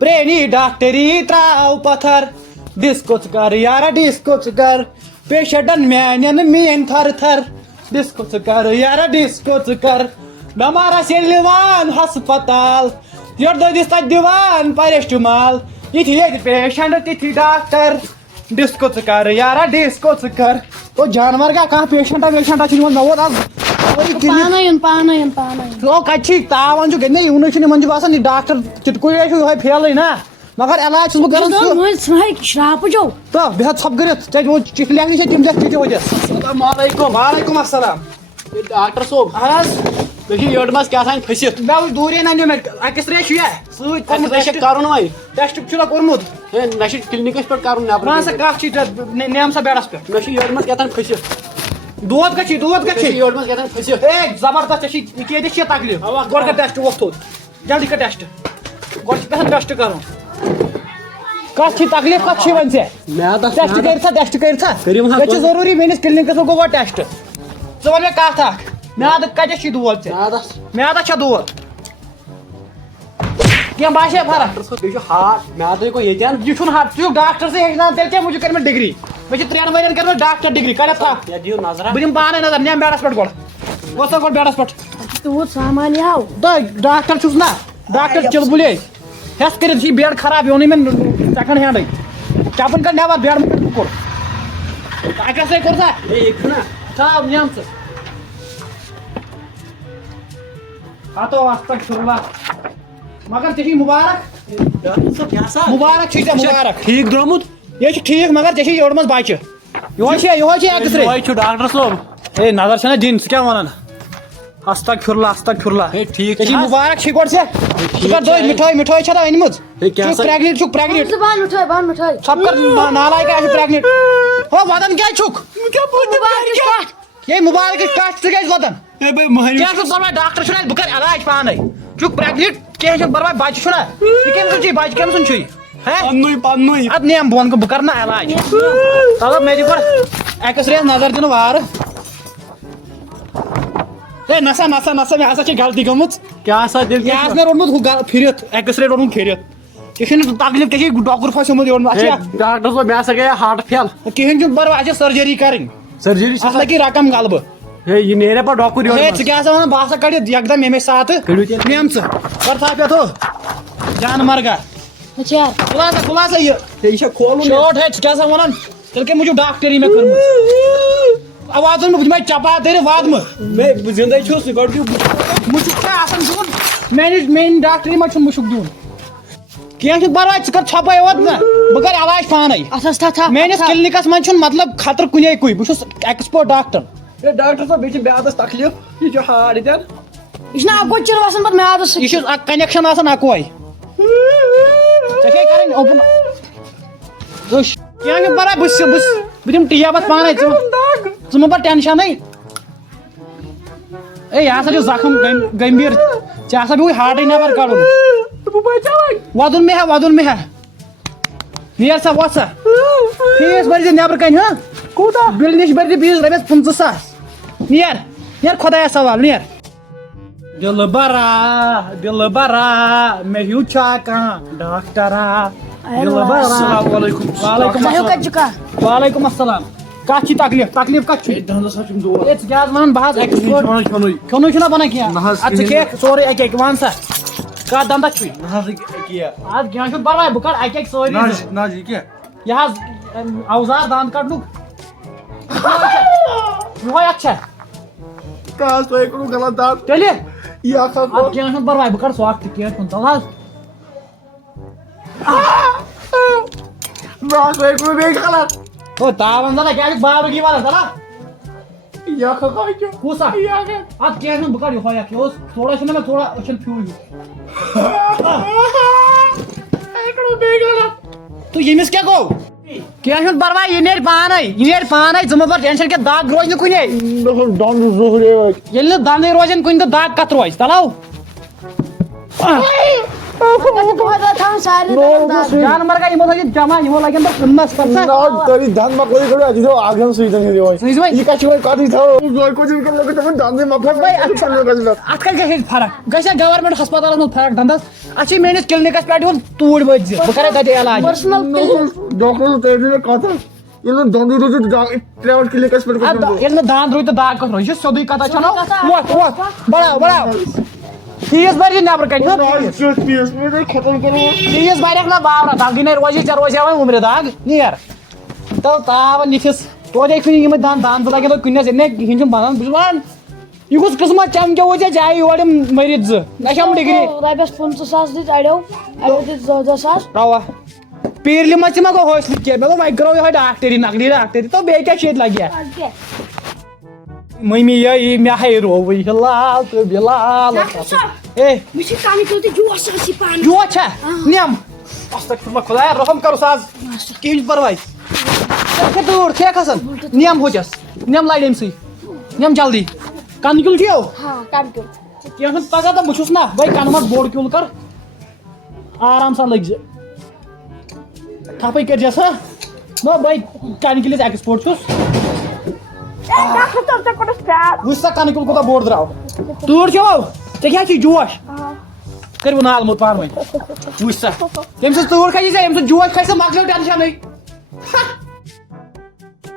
پرٛینی ڈاکٹری ترٛاو پتھر ڈِسکو ژٕ کر یارا ڈِسکو ژٕ کر پیشنٹن میانٮ۪ن میٲنۍ تھر تھر ڈِسکو ژٕ کر یارا ڈِسکو ژٕ کر بٮ۪مارس ییٚلہِ نِوان ہسپتال یٔڑ دٲدِس تتہِ دِوان پیرسٹمال یِتھی ییٚتہِ پیشنٹ تِتھی ڈاکٹر ڈِسکو ژٕ کر یارا ڈِسکو ژٕ کر او جانور گا کانٛہہ پیشنٹا ویشنٹا چھُ نِوان مےٚ ووت آز پانے او کتہِ چھِ تاوان چھُ گٔے یِونٕے چھُنہٕ یِمن چھُ باسان یہِ ڈاکٹر چِٹکُے چھُ یِہوے پھیلٕے نا مگر علاج چھُس بہٕ کران شراپ جو تہٕ بیٚہہ ژھۄپ کٔرِتھ ژےٚ چِٹھِ لیکھنہِ چھےٚ تِم دِتھ چِٹھِ ؤتِتھ السلام علیکم وعلیکم السلام ڈاکٹر صٲب اہن حظ مےٚ چھِ یٔڑ منٛز کیٛاہ تام پھٔسِتھ مےٚ وٕچھ دوٗرے ننیو مےٚ ایٚکٕس رے چھُ یہِ سۭتۍ کوٚرمُت مےٚ چھِ کرُن وۄنۍ ٹیسٹ چھُنہ کوٚرمُت ہے مےٚ چھِ کِلنِکَس پٮ۪ٹھ کرُن ژٕ نٮ۪بر سا کَتھ چھِ نیم سا بیڈس پٮ۪ٹھ مےٚ چھِ یٔڑ منٛز کیٛاہ تام پھٔسِتھ دود کَتہِ مےٚ چھِ چھِ یٔڑ منٛز کیٛاہ تام پھٔسِتھ اے زبردست ژےٚ چھی یہِ کیٛازِ چھِ تکلیٖف گۄڈٕ کر ٹیسٹ وۄتھ تھوٚد جلدی کر ٹیسٹ گۄڈٕ چھِ گژھان ٹیسٹ کرُن کَتھ چھِ تکلیٖف کَتھ چھِ وۄنۍ ژےٚ میادس ٹیسٹ کٔرِتھا ٹیسٹ کٔرِتھا کٔرِو حظ مےٚ چھِ ضروٗری میٲنِس کِلنِکَس پٮ۪ٹھ گوٚو گۄڈٕ ٹیسٹ ژٕ وَن مےٚ کَتھ اکھ میادٕ کَتٮ۪س چھِ دود ژےٚ میادس میادس چھا دود کینٛہہ باسے فرق ڈاکٹر صٲب بیٚیہِ چھُ ہاٹ میادٕے گوٚو ییٚتٮ۪ن یہِ چھُنہٕ ہر ژٕ چھُکھ ڈاکٹر سے ہیٚچھناوان تیٚلہِ ژےٚ موٗجوٗب کٔر مےٚ ڈگری مےٚ چھِ 3 ؤرین کٔرمٕژ ڈاکٹر ڈگری کَرٮ۪تھ تھاو یتھ دِیِو نظرا بہٕ دِمہٕ پانے نظر نیم بیڈس پٮ۪ٹھ گۄڈٕ وۄتھ سا گۄڈٕ بیڈس پٮ۪ٹھ تیوٗت سامان یاو تہٕ ڈاکٹر چھُس نا ڈاکٹر چِلبُلے ہٮ۪س کٔرِتھ چھِ یہِ بیڈ خراب یوٚنُے مےٚ سیکنڈ ہینڈٕے چپن کڑ نٮ۪بر بیڈ مہ کوٚر اَکس ہے کوٚر سا ہے یہِ چھُنہ تھاو نیم ژٕ ہتو استغفراللہ مگر ژےٚ چھی مُبارک ڈاکٹر صٲب کیٛاہ سا مُبارک چھُے ژےٚ مُبارک ٹھیٖک درٛامُت یے چھُ ٹھیٖک مگر ژےٚ چھی یورٕ منٛز بچہِ یہوے چھِ ایٚکٕس رے یہوے چھُ ڈاکٹر صٲب ہے نظر چھَنا دِنۍ ژٕ کیٛاہ وَنان استغفراللہ استغفراللہ ہے ٹھیٖک ژےٚ چھی چھِ حظ مُبارک چھی گۄڈٕ ژےٚ ژٕ کر دۄہہِ مِٹھٲے چھےٚ تۄہہِ أنمٕژ ہے کیٛاہ چھُکھ سا پرٛیگنِٹ چھُکھ پرٛیگنِٹ بان مٹھٲے ژھۄپ کر نالایکا چھُ پرٛیگنِٹ ہو وَدان کیٛازِ چھُکھ ہے مُبارکٕچ کَتھ ژٕ کیٛازِ وَدان ہے بھائی مہنی کیٛاہ چھُکھ پرواے ڈاکٹر چھُنہ بہٕ کَرٕ علاج پانے چھُکھ پرٛیگنِٹ کیٚنٛہہ چھُنہٕ پرواے بچہِ چھُنہ یہِ کٔمۍ سُنٛد چھُے بچہِ کٔمۍ سُنٛد چھُے پننُے ادٕ نیم بہٕ وَنہٕ بہٕ کَرٕ نا علاج چلو مےٚ دِ گۄڈٕ ایٚکٕس رے نظر دِنہٕ وارٕ ہے نسا مےٚ ہسا چھِ غلطی گٔمٕژ کیٛاہ سا دِل یہِ حظ مےٚ روٚٹمُت ہُہ پھِرِتھ ایٚکٕس رے روٚٹمُت پھِرِتھ ژےٚ چھُنہٕ تکلیٖف ژےٚ چھِ ڈۄکُر پھسیومُت یورٕ اَتھ چھِ ڈاکٹر صٲب مےٚ ہسا گٔیے ہاٹ فیل کِہیٖنۍ چھُنہٕ پرواے اَتھ چھِ سٔرجری کَرٕنۍ سرجری اَتھ لگی رقم غلبہٕ ہے یہِ نیرے پتہٕ ڈۄکُر ہے یورٕ ژٕ کیٛاہ سا وَنان بہٕ ہسا کَڑِ یکدم ییٚمے ساتہٕ کٔڑِو تیٚلہِ نیم ژٕ کر تھاو پٮ۪ٹھ ہُہ جانور گا کھُلا سا یہِ یہِ چھا کھولُن شوٹ ہے ژٕ کیٛاہ سا وَنان تیٚلہِ کَمہِ موٗجوٗب ڈاکٹری مےٚ کٔرمٕژ واتُن بہٕ دِمے چپا دٔرِتھ واتہٕ بہٕ زِندے چھُس گۄڈٕ دیُو مُشُک چھا آسان دیُن میٲنۍ ڈاکٹری منٛز چھُنہٕ مُشُک دیُن کینٛہہ چھُنہٕ پرواے ژٕ کر ژھۄپے یوت نہ بہٕ کَرٕ علاج پانے میٲنِس کِلنِکس منٛز چھُنہٕ مطلب خطرٕ کُنے کُے بہٕ چھُس ایٚکٕسپٲٹ ڈاکٹر ہے ڈاکٹر صٲب بیٚیہِ چھِ میادس تکلیٖف یہِ چھُ ہاٹ ییٚتٮ۪ن یہ اکو چر وسان پتہٕ میادس یہِ چھُ اکھ کنیکشن آسان اکوے ژےٚ چھے کَرٕنۍ اوپن کینٛہہ چھُنہٕ پرواے بہٕ دِمہٕ ٹیب اتھ پانے ژٕ مہ بر ٹینشنٕے اے یہِ ہسا چھُ زخم گمبیٖر ژےٚ ہسا پیٚوٕے ہاٹٕے نٮ۪بر کڑُن وَدُن مےٚ ہا نیر سا وۄتھ سا فیٖس بٔرۍ زِ نٮ۪برٕ کَنہِ ہہ کوٗتاہ بِل نِش بٔرۍ زِ فیٖس رۄپیس 50,000 نیر خۄدایس سوال نیر دِل برا مےٚ ہیوٗ چھا کانٛہہ ڈاکٹرا دِل برا وعلیکُم السلام کَتھ چھِ تکلیٖف کَتھ چھِ دنٛدس حظ چھُم دود ہے ژٕ کیٛاہ حظ وَنان بہٕ حظ ایٚکٕسپٲٹ کھیوٚنُے چھُنہ بنان کینٛہہ اَدٕ ژٕ کھیٚکھ سورُے اَکہِ وَن سا کَتھ دنٛدس چھُے نہ حظ کیٛاہ اَدٕ کینٛہہ چھُنہٕ پرواے بہٕ کَڑٕ اَکہِ سٲری نہ حظ یہِ کیٛاہ یہِ حظ اوزار دنٛد کڑنُک یِہوے اکھ چھا کاس تۄہہِ کوٚرُو غلط دنٛد تیٚلہِ یہِ اکھ حظ اَدٕ کینٛہہ چھُنہٕ پرواے بہٕ کَڑٕ سُہ اکھ تہِ کینٛہہ چھُنہٕ تَل حظ تۄہہِ کوٚرُو بیٚیہِ غلط ہو تاوَن زَنا کیٛاہ چھُکھ باورٕگی وَنان زَنا یہِ اکھ حظ کُس اکھ یہِ اکھ اَدٕ کینٛہہ چھُنہٕ بہٕ کَڑٕ یِہوے اکھ یہِ اوس تھوڑا چھُنہ مےٚ تھوڑا أچھن فیوٗ ہیوٗ تہٕ ییٚمِس کیٛاہ گوٚو کینٛہہ چھُنہٕ پرواے یہِ نیرِ پانے ژٕ مہ بر ٹینشن کینٛہہ دگ روزِ نہٕ کُنے ییٚلہِ نہٕ دنٛدٕے روزن کُنہِ تہٕ دگ کتھ روزِ تلو جانور کا یمو تھٲیِو جمع یمو لگن پتہٕ کٕننس پتہٕ تیری دھن مکلے کڑو اجی تو آگے سوئی دن ہے سوٗزِو وۄنۍ یہ کچھ کوئی کاٹی تھا جو کچھ بھی کر لو تو دھن مکل اتھ کتہِ گژھِ فرق گژھِ گورمنٹ ہسپتالس منٛز فرق دنٛدس اتھ چھِ میٲنِس کلنِکس پٮ۪ٹھ یُن توٗرۍ وٲتۍ زِ بہٕ کرے تتہِ علاج ڈاکٹر تیری نے کہا تھا یہ دھن دی پرائیویٹ کلینکس پر ییٚلہِ نہٕ دانٛد روٗدۍ تہٕ داگ کتھ روزِ یہِ چھِ سیوٚدُے کتھا چھَنو وۄتھ وۄتھ بڑاو بڑاو فیٖس بھر یہِ نٮ۪برٕ کَنہِ ختم کرو فیٖس بھرکھ نہ باورا دگٕے نَے روزی ژےٚ روزِ وۄنۍ عمرِ دگ نیر تو تاون یِتھِس توتہِ ہیٚکہِ نہٕ یِمے دانٛد لگن تو کُنہِ نَس کِہیٖنۍ چھُنہٕ بنان بہٕ چھُس وَنان یہِ کُس قٕسمت چمکیو ژےٚ جایہِ یورٕ یِم مٔرِتھ زٕ نہ چھَم ڈگری رۄپیس 50,000 دِتۍ اڑیو دِتۍ 14,000 تراوا پیٖرلہِ منٛز تہِ ما گوٚو حٲصِل کینٛہہ مےٚ دوٚپ وۄنۍ کرو یِہوے ڈاکٹری نقلی ڈاکٹری تو بیٚیہِ کیٛاہ چھِ ییٚتہِ لگہِ مٔمی یہِ مےٚ ہے رووٕے ہِلال تہٕ بِلال اے مےٚ چھِ کامہِ تہِ جوش آسی پانہٕ جوت چھا نِم استغفر خدایا رحم کروس آز کِہیٖنۍ چھُنہٕ پرواے دوٗر ٹھیک کھسان نِم ہوٚچھس نِم لڑِ أمۍ سٕے نِم جلدی کنہٕ کیُل چھُو ہاں کامہِ کیُل کینٛہہ چھُنہٕ پگاہ تہٕ بہٕ چھُس نہ وۄنۍ کنہٕ منٛز بوٚڑ کیُل کر آرام سان لٔگۍ زِ تھپے کٔرزٮ۪س ہا نہ بہٕ کنہٕ کِلِس ایٚکسپوٹ چھُس وٕچھ سا کنہٕ کیُل کوٗتاہ بوٚڑ درٛاو تۭر چھو ژےٚ کیٛاہ چھُے جوش کٔرِو نال موٚت پانہٕ ؤنۍ وٕچھ سا تٔمۍ سٕنٛز تۭر کھسہِ ژےٚ ییٚمہِ سۭتۍ جوش کھسہِ سا مۄکلیو ٹٮ۪نشنٕے